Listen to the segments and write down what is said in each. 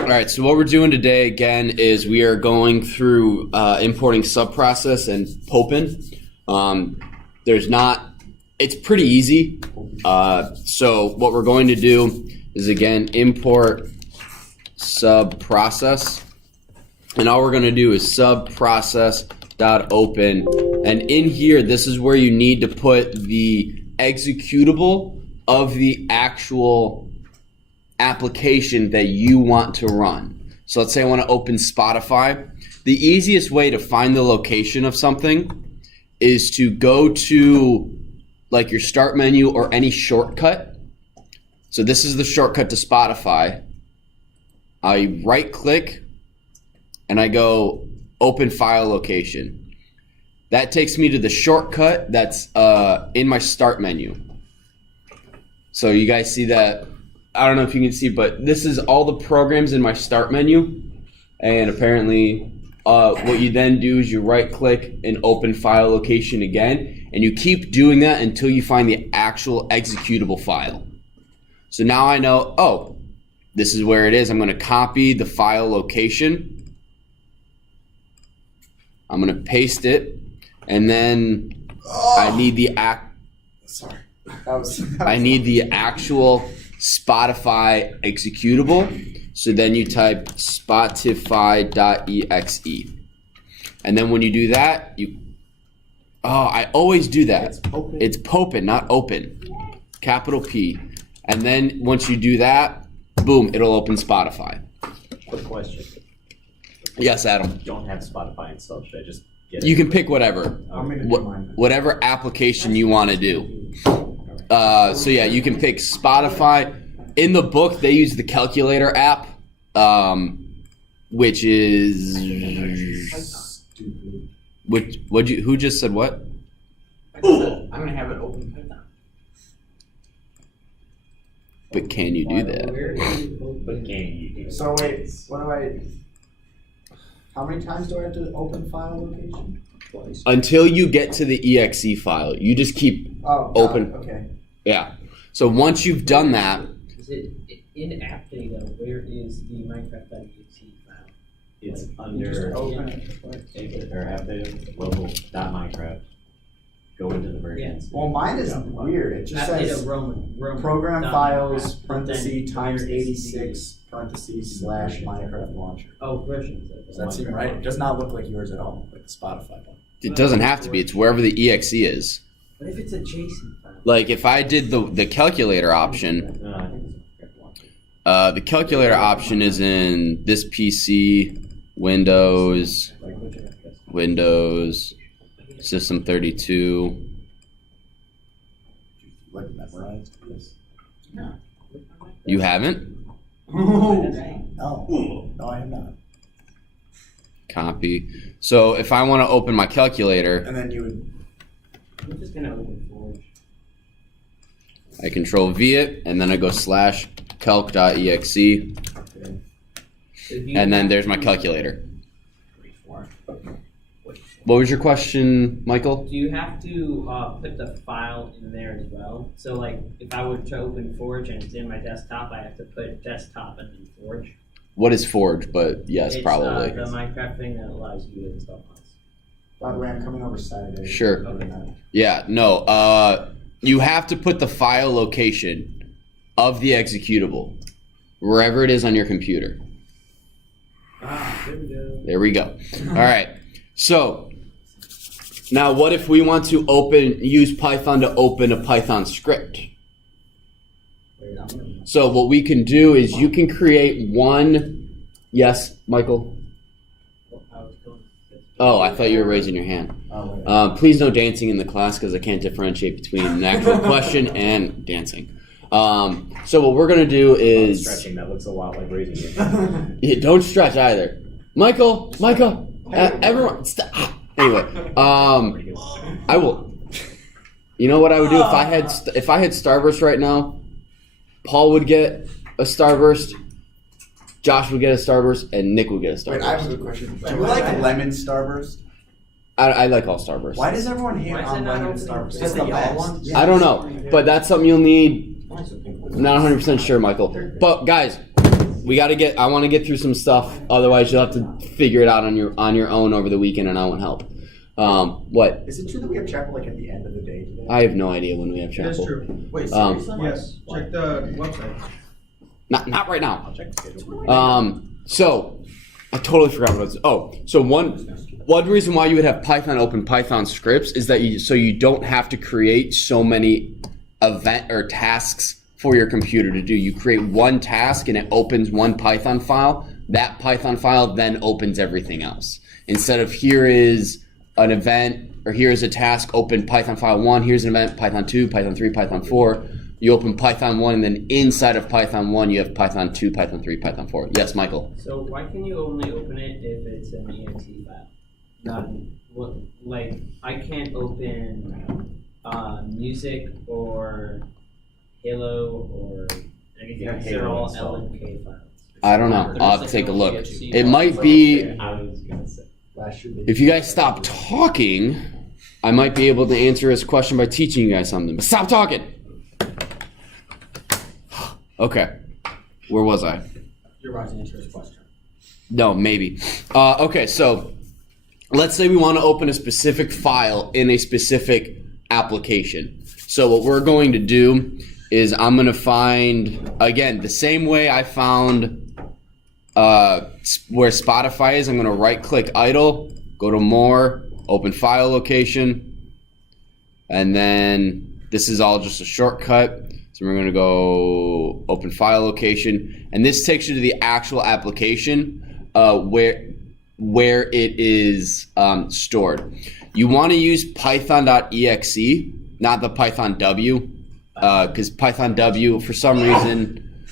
All right, so what we're doing today, again, is we are going through importing subprocess and Popen. It's pretty easy. So what we're going to do is, again, import subprocess. And all we're going to do is subprocess.open. And in here, this is where you need to put the executable of the actual application that you want to run. So let's say I want to open Spotify. The easiest way to find the location of something is to go to like your start menu or any shortcut. So this is the shortcut to Spotify. I right click and I go open file location. That takes me to the shortcut that's in my start menu. So you guys see that? I don't know if you can see, but this is all the programs in my start menu. And apparently what you then do is you right click and open file location again. And you keep doing that until you find the actual executable file. So now I know, oh, this is where it is. I'm going to copy the file location. I'm going to paste it. And then I need the I need the actual Spotify executable. So then you type spotify.exe. And then when you do that, I always do that. It's Popen, not open. Capital P. And then once you do that, boom, it'll open Spotify. Quick question. Yes, Adam. You don't have Spotify installed. Should I just get it? You can pick whatever. Whatever application you want to do. So yeah, you can pick Spotify. In the book, they use the calculator app, which is who just said what? I'm gonna have it open Python. But can you do that? But can you do So wait, how many times do I have to open file location? Twice. Until you get to the exe file, you just keep open. Okay. Yeah. So once you've done that. Is it in app data? Where is the Minecraft.exe file? It's Just under open it. or app data local.minecraft. Go into the versions. Well, mine is weird. It just App data says Roman program dot files Minecraft, but parentheses then times where is 86 parentheses / Minecraft launcher. Oh, versions. Does that seem right? It does not look like yours at all, like the Spotify one. It doesn't have to be. It's wherever the exe is. What if it's a JSON file? Like if I did the calculator option, I think it's Minecraft launcher. the calculator option is in this PC, Windows, System 32. Like memorized? No. You haven't? No, I have not. Copy. So if I want to open my calculator, And then you would. I'm just gonna open Forge. I control V it, and then I go / calc.exe, and then there's my calculator. What was your question, Michael? Do you have to put the file in there as well? So like if I were to open Forge and it's in my desktop, I have to put desktop and then Forge. What is Forge? But yes, It's probably. the Minecraft thing that allows you to install files. By the way, I'm coming over Saturday. Sure. Okay. Yeah, no. You have to put the file location of the executable wherever it is on your computer. There we go. There we go. All right. So now what if we want to use Python to open a Python script? So what we can do is you can create one. Yes, Michael? Oh, I thought you were raising your hand. Please no dancing in the class because I can't differentiate between an actual question and dancing. So what we're going to do is... Stretching, that looks a lot like raising your hand. Yeah, don't stretch either. Michael, everyone, stop. Anyway, I will. You know what I would do if I had Starburst right now? Paul would get a Starburst, Josh would get a Starburst, and Nick would get a Starburst. Wait, I have a good question. Do you like lemon Starburst? I like all Starbursts. Why does everyone hate on lemon Starburst? It's the best. I don't know, but that's something you'll need. I'm not 100% sure, Michael. But guys, we got to get. I want to get through some stuff. Otherwise, you'll have to figure it out on your own over the weekend, and I won't help. What? Is it true that we have chapel like at the end of the day today? I have no idea when we have chapel. That's true. Wait, seriously? Yes, check the website. Not right now. I'll check the schedule. So I totally forgot what it was. Oh, so one reason why you would have Python open Python scripts is that you don't have to create so many event or tasks for your computer to do. You create one task and it opens one Python file. That Python file then opens everything else. Instead of here is an event or here is a task, open Python file 1, here's an event, Python 2, Python 3, Python 4. You open Python 1 and then inside of Python 1 you have Python 2, Python 3, Python 4. Yes, Michael? So why can you only open it if it's an exe file? Like I can't open music or Halo or anything. Yeah, They're Halo all installed. LNK files. I don't know. There's I'll have to like take a no look. DHC It files. might be, I was gonna say. if you guys stop talking, I might be able to answer his question by teaching you guys something. But stop talking! Okay. Where was I? You're about to answer his question. No, maybe. Okay, so let's say we want to open a specific file in a specific application. So what we're going to do is I'm going to find, again, the same way I found where Spotify is. I'm going to right-click idle, go to more, open file location, and then this is all just a shortcut. So we're going to go open file location, and this takes you to the actual application where it is stored. You want to use python.exe, not the Python W, because Python W, for some reason,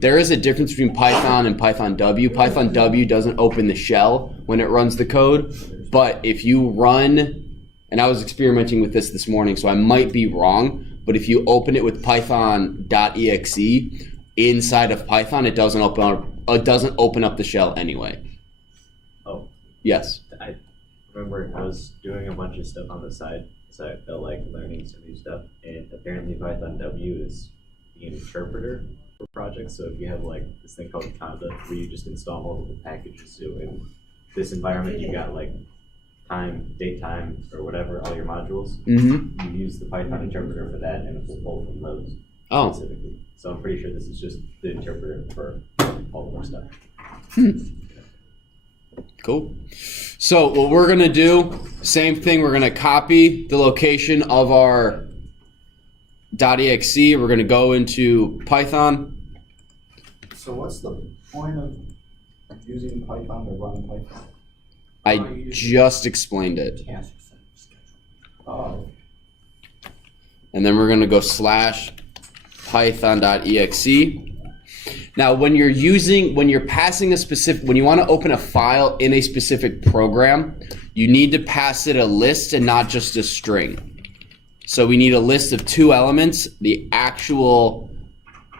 there is a difference between Python and Python W. Python W doesn't open the shell when it runs the code, but if you run, and I was experimenting with this morning, so I might be wrong, but if you open it with python.exe inside of Python, it doesn't open up the shell anyway. Oh, Yes. I remember I was doing a bunch of stuff on the side, so I felt like learning some new stuff. And apparently Python W is the interpreter for projects. So if you have like this thing called Conda, where you just install multiple packages. So in this environment, you got like time, date time, or whatever, all your modules. Mm-hmm. You use the Python interpreter for that, and it will pull from those Oh. specifically. So I'm pretty sure this is just the interpreter for all of our stuff. Cool. So what we're going to do, same thing, we're going to copy the location of our .exe. We're going to go into Python. So what's the point of using Python to run Python? I just explained it. Oh, And then we're going to go / python.exe. Now, when you're passing when you want to open a file in a specific program, you need to pass it a list and not just a string. So we need a list of 2 elements, the actual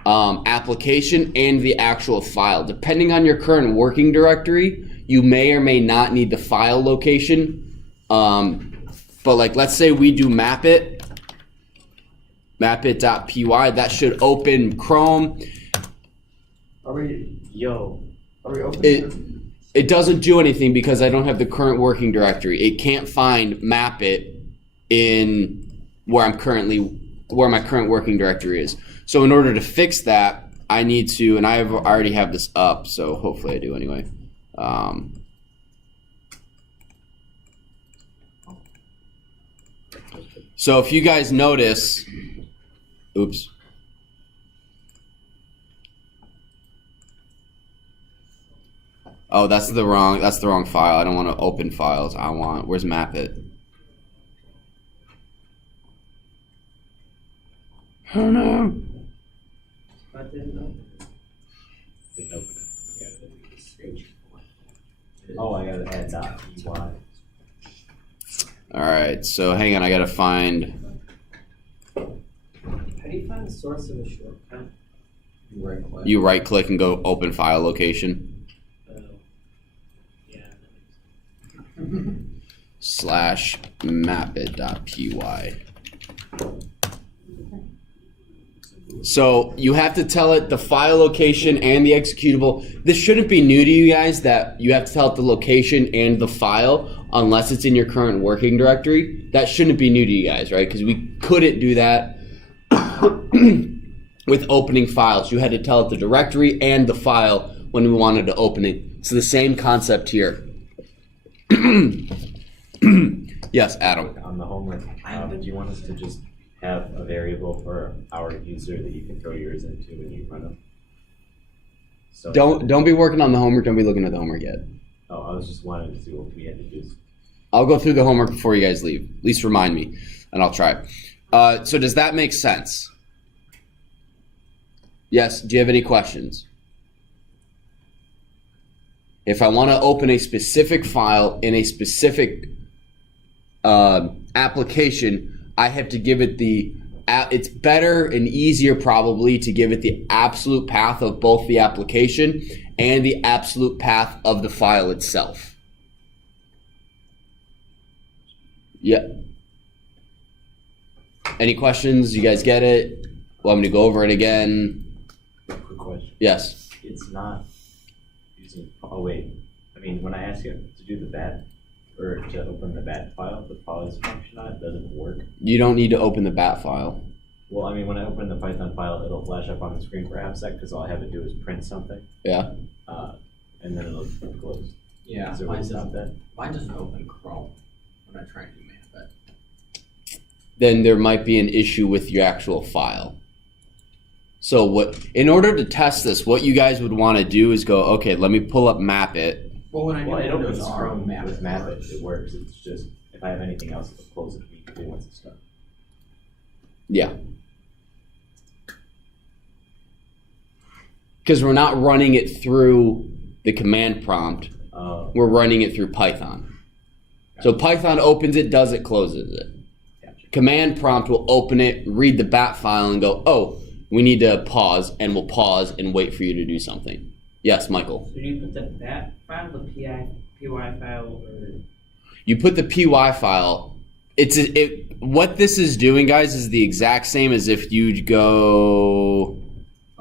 application and the actual file. Depending on your current working directory, you may or may not need the file location. But like, let's say we do mapit.py, that should open Chrome. are we It opening? it doesn't do anything because I don't have the current working directory. It can't find mapit in where my current working directory is. So in order to fix that, I need to, and I already have this up, so hopefully I do anyway. So if you guys notice, oops. Oh, that's the wrong file. I don't want to open files. Where's mapit? Oh no. But didn't open it. Didn't open it. Oh, I gotta add .py. Alright, so hang on, I gotta find. How do you find the source of a shortcut? You right click and go open file location. Yeah. /mapit.py. So you have to tell it the file location and the executable. This shouldn't be new to you guys that you have to tell it the location and the file unless it's in your current working directory. That shouldn't be new to you guys, right? Because we couldn't do that with opening files. You had to tell it the directory and the file when we wanted to open it. It's the same concept here. Yes, Adam. On the homework, do you want us to just have a variable for our user that you can throw yours into when you run them? So Don't be working on the homework. Don't be looking at the homework yet. Oh, I was just wanting to see what we had to do. I'll go through the homework before you guys leave. At least remind me, and I'll try. So does that make sense? Yes. Do you have any questions? If I want to open a specific file in a specific application, I have to give it it's better and easier probably to give it the absolute path of both the application and the absolute path of the file itself. Yeah. Any questions? You guys get it? Want me to go over it again? Quick question. Yes. It's not using. Oh wait. I mean, when I ask you to do the bat or to open the bat file, the pause function on it doesn't work. You don't need to open the bat file. Well, I mean, when I open the Python file, it'll flash up on the screen for AppSec because all I have to do is print something. Yeah. And then it'll close. Yeah, So it's not that. mine doesn't open Chrome when I try and do Manifest. Then there might be an issue with your actual file. So in order to test this, what you guys would want to do is go, okay, let me pull up Mapit. Well, when I do Well, it Windows opens R, Chrome Mapit with Mapit. works. It works. It's just if I have anything else, it'll close it immediately once it's done. Yeah. Because we're not running it through the command prompt. We're running it through Python. So Python opens it, does it, closes it. Gotcha. Command prompt will open it, read the bat file, and go, oh, we need to pause, and we'll pause and wait for you to do something. Yes, Michael. So do you put the bat file, the PY file, or? You put the PY file. What this is doing, guys, is the exact same as if you'd go.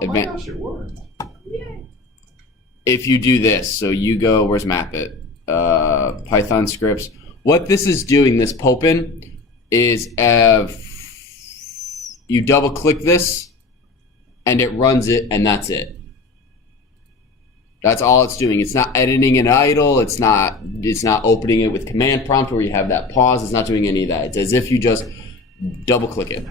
Oh my gosh, it worked. If you do this, so you go, where's Mapit? Python scripts. What this is doing, this Popen, is you double click this and it runs it, and that's it. That's all it's doing. It's not editing an idle. It's not opening it with command prompt where you have that pause. It's not doing any of that. It's as if you just double click it.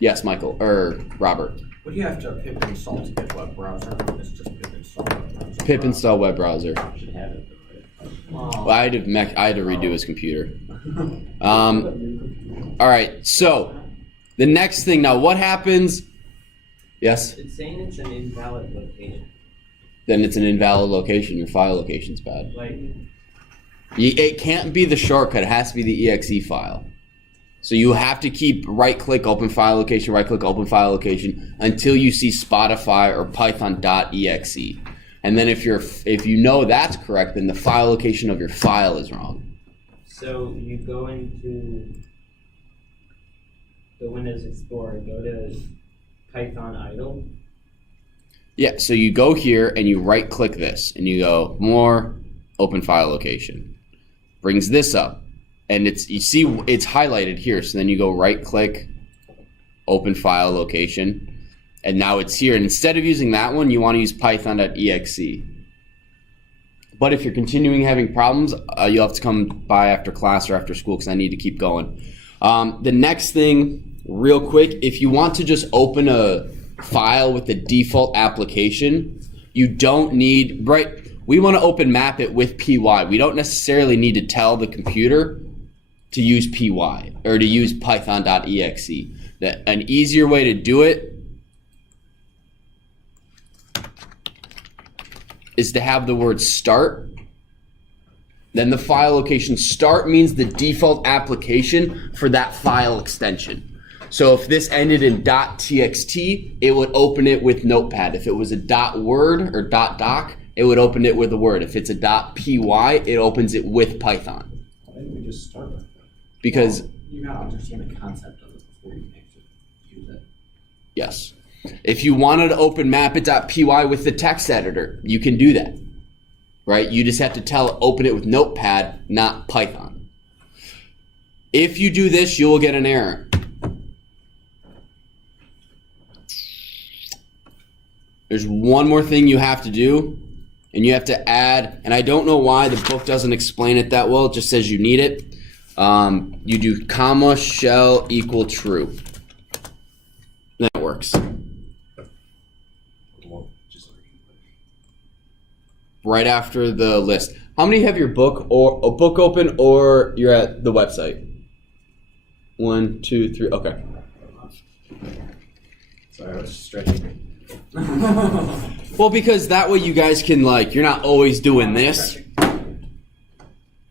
Yes, Michael, or Robert. What do you have to pip install to get web browser? It's just pip install web browser. Pip install web browser. Should have it. Well, I had to redo his computer. All right, so the next thing now, what happens? Yes? It's saying it's an invalid location. Then it's an invalid location. Your file location's bad. Like, It can't be the shortcut. It has to be the exe file. So you have to keep right-click, open file location, right-click, open file location until you see Spotify or Python.exe. And then if you know that's correct, then the file location of your file is wrong. so you go into the Windows Explorer, go to Python idle. Yeah, so you go here and you right-click this and you go more, open file location. Brings this up. And you see it's highlighted here. So then you go right-click, open file location. And now it's here. And instead of using that one, you want to use python.exe. But if you're continuing having problems, you'll have to come by after class or after school because I need to keep going. The next thing, real quick, if you want to just open a file with the default application, you don't need, right? We want to open Mapit with PY. We don't necessarily need to tell the computer to use PY or to use python.exe. An easier way to do it is to have the word start. Then the file location start means the default application for that file extension. So if this ended in .txt, it would open it with Notepad. If it was a .word or .doc, it would open it with a Word. If it's a .py, it opens it with Python. Why didn't we just start with that? Because, You gotta understand the concept of it before you can actually use it. yes. If you wanted to open mapit.py with the text editor, you can do that, right? You just have to tell it, open it with Notepad, not Python. If you do this, you will get an error. There's one more thing you have to do, and you have to add, and I don't know why the book doesn't explain it that well, it just says you need it. You do comma shell equal true. Then it works. Right after the list. How many have your book or a book open or you're at the website? 1, 2, 3. Okay. Sorry, I was stretching. Well, because that way you guys can you're not always doing this.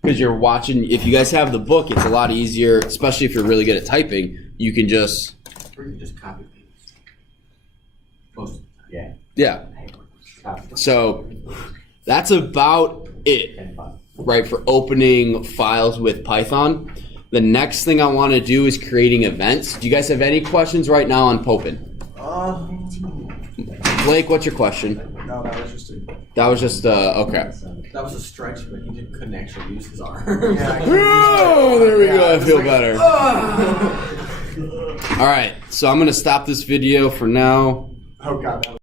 Because you're watching. If you guys have the book, it's a lot easier, especially if you're really good at typing. You can just. Or you just copy paste. Most of the time. Yeah. Yeah. So that's about it, right, for opening files with Python. The next thing I want to do is creating events. Do you guys have any questions right now on Popen? Blake, what's your question? No, that was just a. That was just okay. That was a stretch, but he couldn't actually use his arm. Oh, there we go. I feel better. All right, so I'm gonna stop this video for now. Oh god, that was